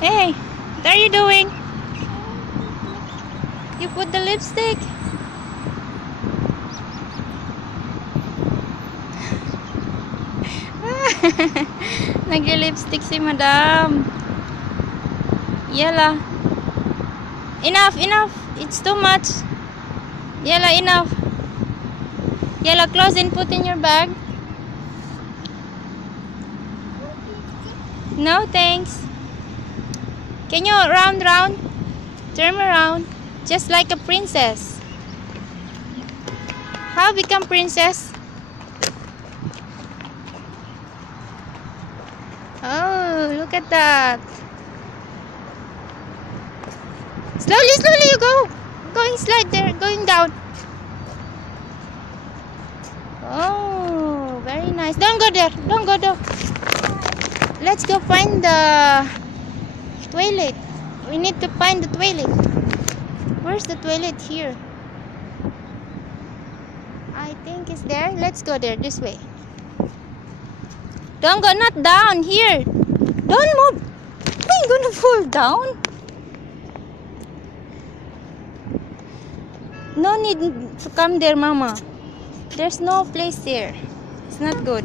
Hey, what are you doing? You put the lipstick? Nagli-lipstick si madam. Yala. Enough, enough. It's too much. Yala, enough. Yala, close and put in your bag. No, thanks. Can you round? Turn around. Just like a princess. How become princess? Oh, look at that. Slowly, slowly you go. Going slide there, going down. Oh, very nice. Don't go there. Don't go there. Let's go find the toilet. We need to find the toilet. Where's the toilet here? I think it's there. Let's go there this way. Don't go, not down here. Don't move. Are you gonna fall down? No need to come there, Mama. There's no place there. It's not good.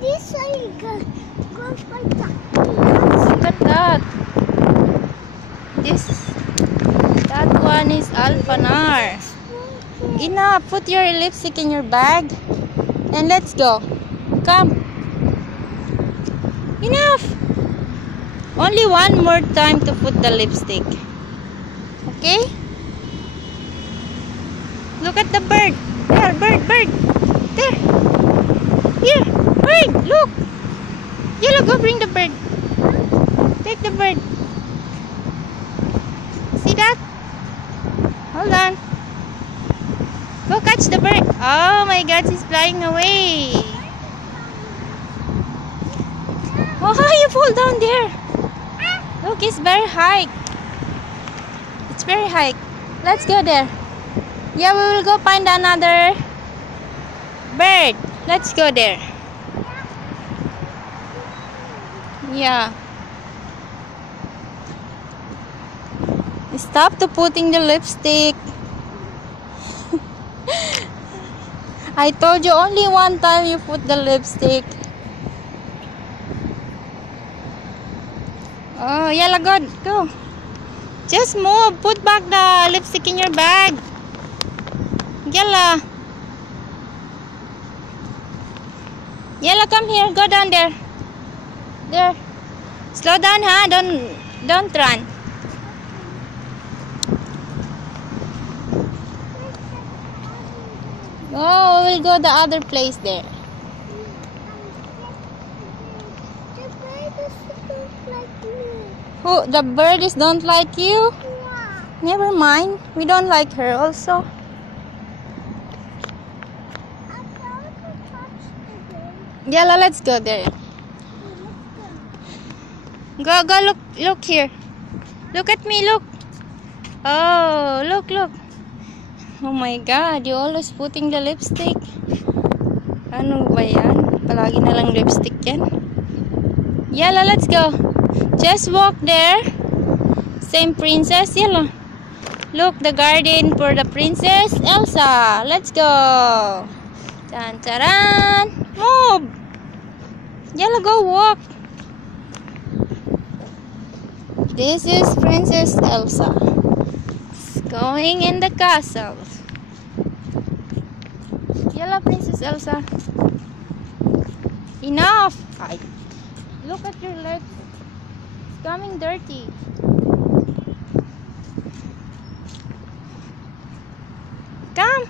This way goes by that. Look at that. That one is Alphanar. Enough. Put your lipstick in your bag and let's go. Come. Enough. Only one more time to put the lipstick. Okay? Look at the bird. There, bird. There. Here. Bird. Look. Yellow, go bring the bird. Take the bird. See that? Hold on. Go catch the bird. Oh my God, she's flying away. Oh, you fall down there. Look, it's very high. It's very high. Let's go there. Yeah, we will go find another bird. Let's go there. Yeah. Stop to putting the lipstick. I told you only one time you put the lipstick. Oh, Yala, go. Just move. Put back the lipstick in your bag. Yala. Yala, come here. Go down there. There. Slow down, huh? Don't run. Oh, we'll go the other place there. The bird don't like me. Who? The birds don't like you? Yeah. Never mind. We don't like her also. I'm going to touch the bird. Yala, let's go there. Go, look here. Look at me, look. Oh, look. Oh my God, you always putting the lipstick. Ano ba yan? Palagi na lang lipstick yan. Yala, let's go. Just walk there. Same princess, Yala. Look, the garden for the princess Elsa. Let's go. Taran. Move. Yala, go walk. This is Princess Elsa. Going in the castle. Yellow Princess Elsa. Enough! Look at your legs. It's coming dirty. Come!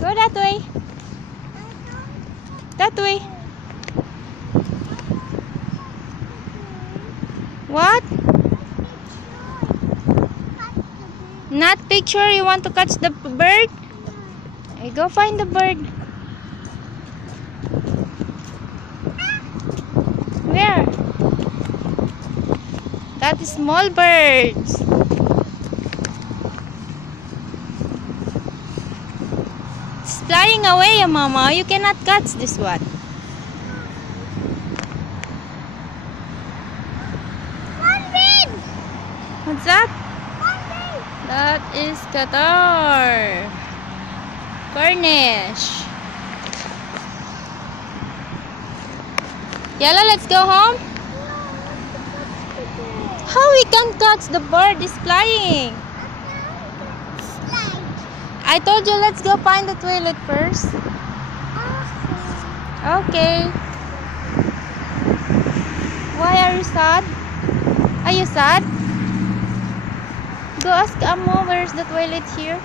Go that way. That way. What? Not picture, you want to catch the bird? Hey, go find the bird. Where? That is small birds. It's flying away, Mama. You cannot catch this one. What's that? Mommy. That is Qatar. Cornish. Yala, let's go home. How we can catch the bird is flying? Slide. I told you let's go find the toilet first. Okay. Why are you sad? Are you sad? Go ask Amo where's the toilet here.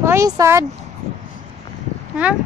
Why are you sad? Huh?